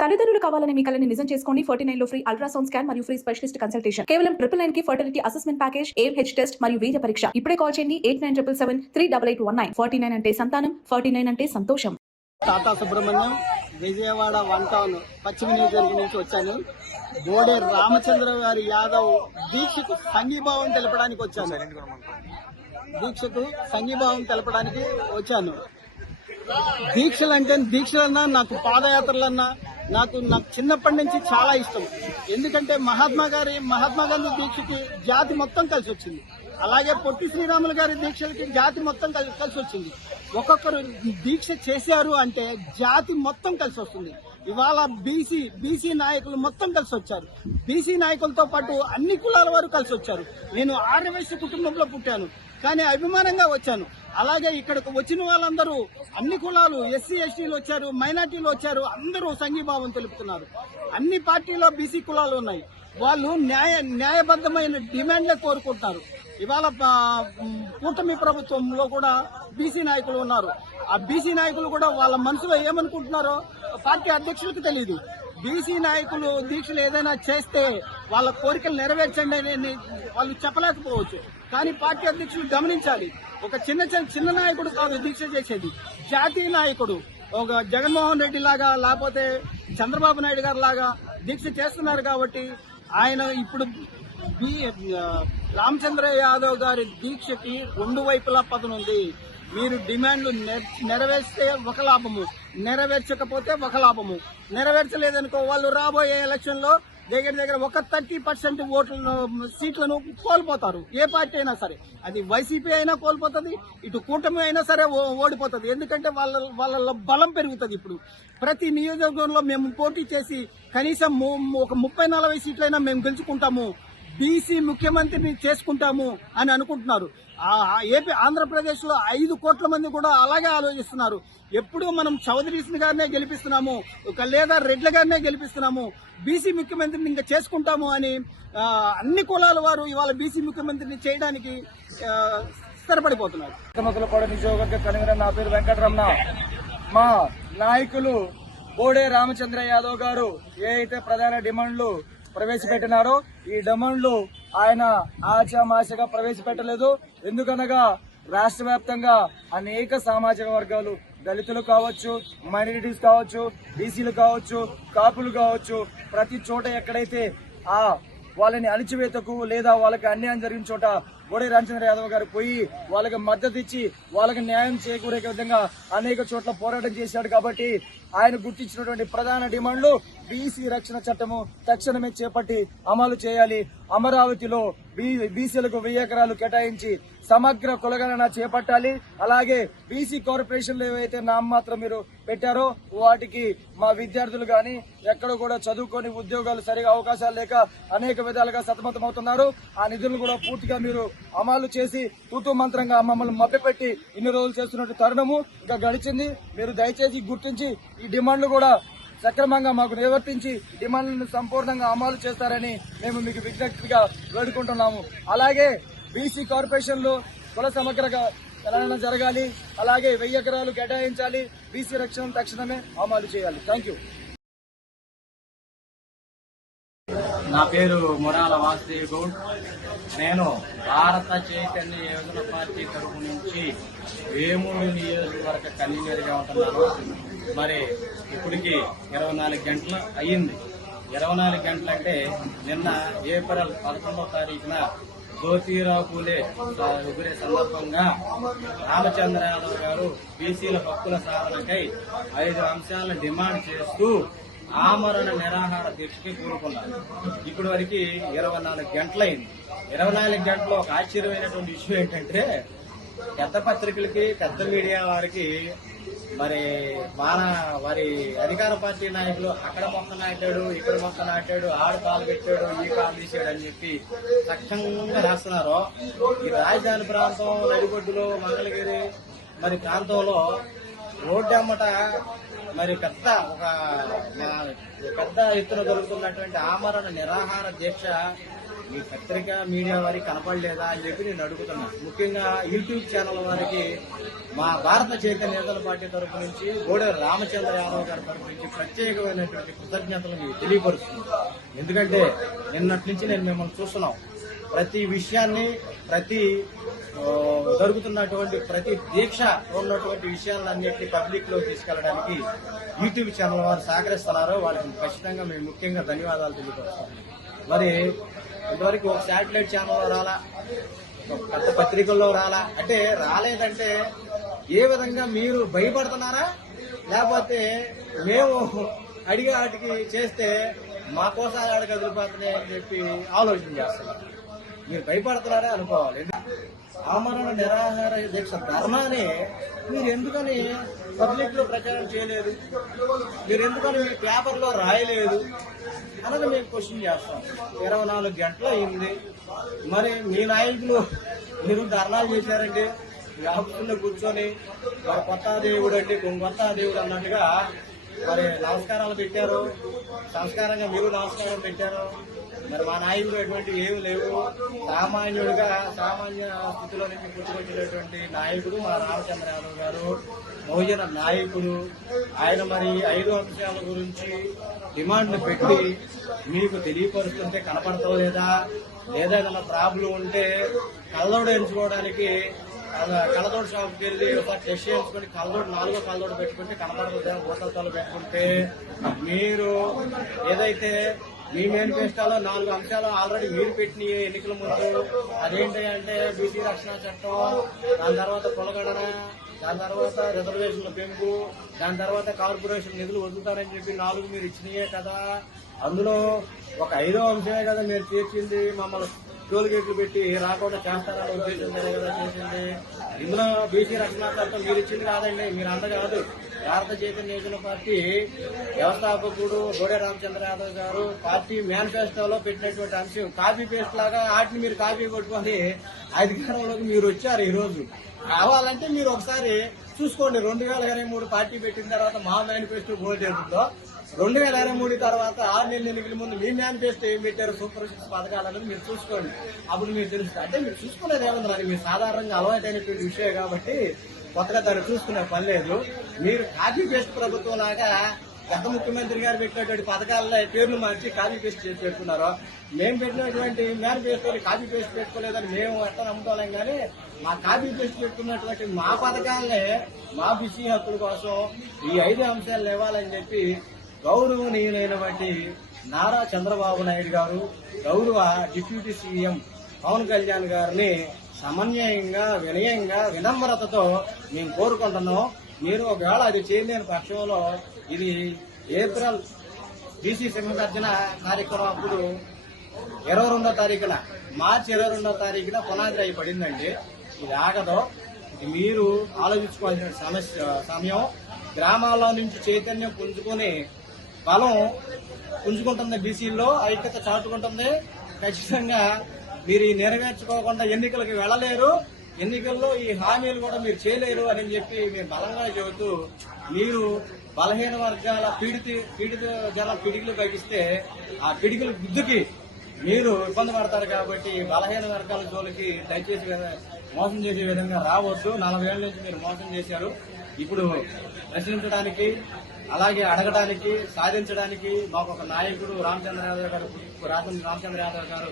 తల్లిదండ్రులు కావాలని మీ కలని నిజం చేసుకోండి. 49 లో ఫ్రీ అల్ట్రాసౌండ్ స్కాన్ మరియు ఫ్రీ స్పెషలిస్ట్ కన్సల్టేషన్. కేవలం 999 కి fertility assessment package, AMH test మరియు వీర్య పరీక్ష. ఇప్పుడే కాల్ చేయండి 8977738819. 49 అంటే సంతానం, 49 అంటే సంతోషం. టాటా సుబ్రహ్మణ్యం, విజయవాడ 1 టౌన్ పశ్చిమ నియోజకవర్గం నుంచి వచ్చాను. బోడే రామచంద్ర గారి యాదవ్ దీక్షకు సంఘీభావం తెలపడానికి వచ్చాను. దీక్షలన్నా నాకు పాదయాత్రలన్నా నాకు చిన్నప్పటి నుంచి చాలా ఇష్టం. ఎందుకంటే మహాత్మా గాంధీ దీక్షకి జాతి మొత్తం కలిసి వచ్చింది. అలాగే పొట్టి శ్రీరాములు గారి దీక్షలకి జాతి మొత్తం కలిసి వచ్చింది. ఒక్కొక్కరు దీక్ష చేశారు అంటే జాతి మొత్తం కలిసి వస్తుంది. ఇవాళ బీసీ నాయకులు మొత్తం కలిసి వచ్చారు. బీసీ నాయకులతో పాటు అన్ని కులాల వారు కలిసి వచ్చారు. నేను ఆర్యవైశ్య కుటుంబంలో పుట్టాను, కానీ అభిమానంగా వచ్చాను. అలాగే ఇక్కడికి వచ్చిన వాళ్ళందరూ అన్ని కులాలు, ఎస్సీ ఎస్టీలు వచ్చారు, మైనార్టీలు వచ్చారు. అందరూ సంఘీభావం తెలుపుతున్నారు. అన్ని పార్టీలో బీసీ కులాలు ఉన్నాయి. వాళ్ళు న్యాయబద్ధమైన డిమాండ్లే కోరుకుంటున్నారు. ఇవాళ కూటమి ప్రభుత్వంలో కూడా బీసీ నాయకులు ఉన్నారు. ఆ బీసీ నాయకులు కూడా వాళ్ళ మనసులో ఏమనుకుంటున్నారో పార్టీ అధ్యక్షులకు తెలియదు. బీసీ నాయకులు దీక్షలు ఏదైనా చేస్తే వాళ్ళ కోరికలు నెరవేర్చండి అని వాళ్ళు చెప్పలేకపోవచ్చు. కానీ పార్టీ అధ్యక్షులు గమనించాలి. ఒక చిన్న నాయకుడు కాదు దీక్ష చేసేది, జాతీయ నాయకుడు. ఒక జగన్మోహన్ రెడ్డి లాగా లేకపోతే చంద్రబాబు నాయుడు గారు లాగా దీక్ష చేస్తున్నారు. కాబట్టి ఆయన ఇప్పుడు రామచంద్ర యాదవ్ గారి దీక్షకి 2 వైపులా పదనుంది. మీరు డిమాండ్లు నెరవేర్స్తే ఒక లాభము, నెరవేర్చకపోతే ఒక లాభము. నెరవేర్చలేదనుకో వాళ్ళు రాబోయే ఎలక్షన్ లో దగ్గర ఒక 30% సీట్లను కోల్పోతారు. ఏ పార్టీ అయినా సరే, అది వైసీపీ అయినా కోల్పోతుంది, ఇటు కూటమి అయినా సరే ఓడిపోతుంది. ఎందుకంటే వాళ్ళ బలం పెరుగుతుంది. ఇప్పుడు ప్రతి నియోజకవర్గంలో మేము పోటీ చేసి కనీసం ఒక 30-40 సీట్లైనా మేము గెలుచుకుంటాము, బీసీ ముఖ్యమంత్రిని చేసుకుంటాము అని అనుకుంటున్నారు. ఆంధ్రప్రదేశ్ లో 5 కోట్ల మంది కూడా అలాగే ఆలోచిస్తున్నారు. ఎప్పుడు మనం చౌదరీస్ గారినే గెలిపిస్తున్నాము, లేదా రెడ్ల గారినే గెలిపిస్తున్నాము, బీసీ ముఖ్యమంత్రిని ఇంకా చేసుకుంటాము అని అన్ని కులాల వారు ఇవాళ బీసీ ముఖ్యమంత్రిని చేయడానికి స్థిరపడిపోతున్నారు. నా పేరు వెంకటరమణ. మా నాయకులు బోడే రామచంద్ర యాదవ్ గారు ఏ అయితే ప్రధాన డిమాండ్లు ప్రవేశపెట్టినారో ఈ డిమాండ్లు ఆయన ఆచామాషగా ప్రవేశపెట్టలేదు. ఎందుకనగా రాష్ట్ర వ్యాప్తంగా అనేక సామాజిక వర్గాలు, దళితులు కావచ్చు, మైనారిటీస్ కావచ్చు, బీసీలు కావచ్చు, కాపులు కావచ్చు, ప్రతి చోట ఎక్కడైతే వాళ్ళని అణిచివేతకు లేదా వాళ్ళకి అన్యాయం జరిగిన చోట బోడే రామచంద్ర యాదవ్ గారు పోయి వాళ్ళకి మద్దతు ఇచ్చి వాళ్ళకి న్యాయం చేకూరే విధంగా అనేక చోట్ల పోరాటం చేశాడు. కాబట్టి ఆయన గుర్తించినటువంటి ప్రధాన డిమాండ్లు బీసీ రక్షణ చట్టము తక్షణమే చేపట్టి అమలు చేయాలి. అమరావతిలో బీసీలకు 1000 ఎకరాలు కేటాయించి సమగ్ర కులగణన చేపట్టాలి. అలాగే బీసీ కార్పొరేషన్లు ఏవైతే నామమాత్రం మీరు పెట్టారో వాటికి మా విద్యార్థులు గాని ఎక్కడ కూడా చదువుకొని ఉద్యోగాలు సరిగా అవకాశాలు లేక అనేక విధాలుగా సతమతమవుతున్నారు. ఆ నిధులను కూడా పూర్తిగా మీరు అమలు చేసి తూతూ మంత్రంగా మమ్మల్ని మభ్యపెట్టి ఇన్ని రోజులు చేస్తున్నట్టు తరుణము ఇంకా గడిచింది. మీరు దయచేసి గుర్తించి ఈ డిమాండ్లు కూడా సక్రమంగా మాకు నిర్వర్తించి డిమాండ్లను సంపూర్ణంగా అమలు చేస్తారని మేము మీకు విజ్ఞప్తిగా వేడుకుంటున్నాము. అలాగే బీసీ కార్పొరేషన్లు కుల సమగ్రగా తెలంగాణ జరగాలి. అలాగే 1000 ఎకరాలు కేటాయించాలి. బీసీ రక్షణ తక్షణమే అమలు చేయాలి. Thank you. నా పేరు మురాల వాసుదేవ్ గౌడ్. నేను భారత చైతన్య యోజన పార్టీ తరఫు నుంచి వేమూరు నియోజకవర్గ కన్వీనర్గా ఉంటున్నాను. మరి ఇప్పటికి 24 గంటలు అయ్యింది. 24 గంటలంటే నిన్న ఏప్రిల్ 11వ తారీఖున జ్యోతిరావు పూలే ఎగురే సందర్భంగా రామచంద్ర యాదవ్ గారు బీసీల హక్కుల సాధనకై 5 అంశాలను డిమాండ్ చేస్తూ ఆమరణ నిరాహార దీక్షకి కూరుకున్నారు. ఇప్పటి వరకు 24 గంటలైంది. 24 గంటల్లో ఒక ఆశ్చర్యమైనటువంటి ఇష్యూ ఏంటంటే పెద్ద పత్రికలకి, పెద్ద మీడియా వారికి మరి వారి అధికార పార్టీ నాయకులు అక్కడ మొక్క నాటాడు, ఇక్కడ మొక్క నాటాడు, ఆడు కాలు పెట్టాడు, ఈ కాలు తీసాడు అని చెప్పి సక్షంగా రాస్తున్నారు. ఈ రాజధాని ప్రాంతం, నడిగొడ్డులో, మంగళగిరి మరి ప్రాంతంలో రోడ్డు అమ్మట మరి పెద్ద ఎత్తున జరుగుతున్నటువంటి ఆమరణ నిరాహార దీక్ష మీ పత్రిక మీడియా వారికి కనపడలేదా అని చెప్పి నేను అడుగుతున్నా. ముఖ్యంగా యూట్యూబ్ ఛానల్ వారికి మా భారత చైతన్య యువజన పార్టీ తరఫు నుంచి గోడె రామచంద్ర యాదవ్ గారి తరఫు నుంచి ప్రత్యేకమైనటువంటి కృతజ్ఞతలు మీకు తెలియపరుస్తుంది. ఎందుకంటే నిన్నటి నుంచి నేను మిమ్మల్ని చూస్తున్నాం. ప్రతి విషయాన్ని జరుగుతున్నటువంటి ప్రతి దీక్ష ఉన్నటువంటి విషయాలన్నింటినీ పబ్లిక్ లో తీసుకెళ్లడానికి యూట్యూబ్ ఛానల్ వారు సహకరిస్తున్నారు. వాళ్ళకి ఖచ్చితంగా మేము ముఖ్యంగా ధన్యవాదాలు తెలియపరుస్తాం. మరి ఇంతవరకు ఒక శాటిలైట్ ఛానల్ రాలా, ఒక పెద్ద పత్రికల్లో రాలా, అంటే రాలేదంటే ఏ విధంగా మీరు భయపడుతున్నారా, లేకపోతే మేము అడిగే వాటికి చేస్తే మా కోసం ఆడికి వదిలిపోతున్నాయి అని చెప్పి ఆలోచన చేస్తున్నారు. మీరు భయపడుతున్నారే అనుకోవాలి. ఆమరణ నిరాహార దీక్ష ధర్నాన్ని మీరు ఎందుకని పబ్లిక్ లో ప్రచారం చేయలేదు, మీరు ఎందుకని మీ పేపర్లో రాయలేదు అన్నది మేము క్వశ్చన్ చేస్తాం. 24 గంటలు అయింది. మరి మీ నాయకులు మీరు ధర్నాలు చేశారండి, ఆఫీసుల్లో కూర్చొని మరి కొత్త దేవుడు అండి కొత్త దేవుడు అన్నట్టుగా మరి నమస్కారాలు పెట్టారు. సంస్కారంగా మీరు నమస్కారం పెట్టారు. మరి మా నాయకుడు ఎటువంటి ఏమి లేవు. సామాన్య స్థితిలో నుంచి పుట్టుకొచ్చినటువంటి నాయకుడు మా రామచంద్ర యాదవ్ గారు, బహుజన నాయకుడు. ఆయన మరి 5 అంశాల గురించి డిమాండ్లు పెట్టి మీకు తెలియపరుస్తుంటే కనపడతాం లేదా ఏదైనా ప్రాబ్లం ఉంటే కళ్ళోడు ఎంచుకోవడానికి కళ్ళతోడు షాప్కి వెళ్ళి ఒకసారి టెస్ట్ చేయించుకొని కళ్ళతోడు 4వ కళ్ళతోడు పెట్టుకుంటే కనపడదు. బోతలతో పెట్టుకుంటే మీరు ఏదైతే మీ మేనిఫెస్టోలో 4 అంశాలు ఆల్రెడీ మీరు పెట్టిన ఎన్నికల ముందు అదేంటి అంటే బీసీ రక్షణ చట్టం, దాని తర్వాత కులగణన, దాని తర్వాత రిజర్వేషన్ల పెంపు, దాని తర్వాత కార్పొరేషన్ నిధులు వదులుతారని చెప్పి 4 మీరు ఇచ్చినాయే కదా. అందులో ఒక 5వ అంశమే కదా మీరు తీర్చింది. మమ్మల్ని టోల్ గేట్లు పెట్టి రాకుండా చేస్తారన్న ఉద్దేశంతోనే కదా చేసింది. ఇందులో బీసీ రక్షణ చట్టం మీరు ఇచ్చింది కాదండి, మీరు అంత కాదు. భారత చైతన్య యువజన పార్టీ వ్యవస్థాపకుడు గోడె రామచంద్ర యాదవ్ గారు పార్టీ మేనిఫెస్టోలో పెట్టినటువంటి అంశం కాపీ పేస్ట్ లాగా వాటిని మీరు కాపీ కొట్టుకొని అధికారంలోకి మీరు వచ్చారు. ఈ రోజు కావాలంటే మీరు ఒకసారి చూసుకోండి. 2023 పార్టీ పెట్టిన తర్వాత మా మేనిఫెస్టో బోర్డు చేస్తుందో 2023 తర్వాత 6 నెలల ఎన్నికల ముందు మీ మేనిఫెస్టో ఏం పెట్టారు, సూపర్ 6 పథకాలనేది మీరు చూసుకోండి. అప్పుడు మీరు తెలుస్తుంది. అంటే మీరు చూసుకునేది ఏముందని మీరు సాధారణంగా అలవాటైనటువంటి విషయం కాబట్టి కొత్తగా దాన్ని చూసుకునే పని లేదు. మీరు కాపీ పేస్ట్ ప్రభుత్వం లాగా గత ముఖ్యమంత్రి గారు పెట్టినటువంటి పథకాల పేర్లు మార్చి కాపీ పేస్ట్ చేసి పెట్టుకున్నారు. మేము పెట్టినటువంటి మేనిఫెస్టో కాపీ పేస్ట్ పెట్టుకోలేదని మేము ఎట్లా నమ్ముకోలేం. కానీ మా కాపీ పేస్ట్ పెట్టుకున్నటువంటి మా పథకాలనే మా బీసీ హక్కుల కోసం ఈ 5 అంశాలు ఇవ్వాలని చెప్పి గౌరవనీయులైనటువంటి నారా చంద్రబాబు నాయుడు గారు, గౌరవ డిప్యూటీ సీఎం పవన్ కళ్యాణ్ గారిని సమన్వయంగా, వినయంగా, వినమ్రతతో మేము కోరుకుంటున్నాం. మీరు ఒకవేళ అది చేయలేని పక్షంలో ఇది ఏప్రిల్ బీసీ సింహగర్జన కార్యక్రమం అప్పుడు 22వ తారీఖున, మార్చి 22వ తారీఖున పునాది రాయి పడిందండి. ఇది ఆగదు. ఇది మీరు ఆలోచించుకోవాల్సిన సమయం. గ్రామాల్లో నుంచి చైతన్యం పుంజుకొని బలం పుంజుకుంటుంది, బీసీల్లో ఐక్యత చాటుకుంటుంది. ఖచ్చితంగా మీరు ఈ నెరవేర్చుకోకుండా ఎన్నికలకు వెళ్లలేరు. ఎన్నికల్లో ఈ హామీలు కూడా మీరు చేయలేరు అని చెప్పి మీరు బలంగా చెబుతూ మీరు బలహీన వర్గాల పీడిత జనం పిడికిలు తగ్గిస్తే ఆ పిడికిల గుద్దుకి మీరు ఇబ్బంది పడతారు. కాబట్టి బలహీన వర్గాల జోలికి దయచేసి మోసం చేసే విధంగా రావద్దు. 40 ఏళ్ల నుంచి మీరు మోసం చేశారు. ఇప్పుడు ప్రశ్నించడానికి, అలాగే అడగడానికి, సాధించడానికి మాకు ఒక నాయకుడు రామచంద్ర యాదవ్ గారు